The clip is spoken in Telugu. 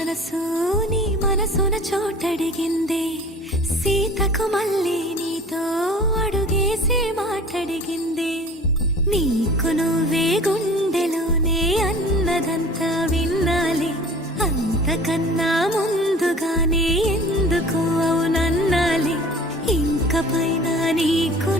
మనసు నీ మనసున చోటడిగిందే, సీతకు మళ్ళీ నీతో అడుగేసి మాటడిగిందే. నీకు నువ్వే గుండెలోనే అన్నదంతా విన్నాలే, అంతకన్నా ముందుగానే ఎందుకు అవునన్నాలే. ఇంక పైన నీకు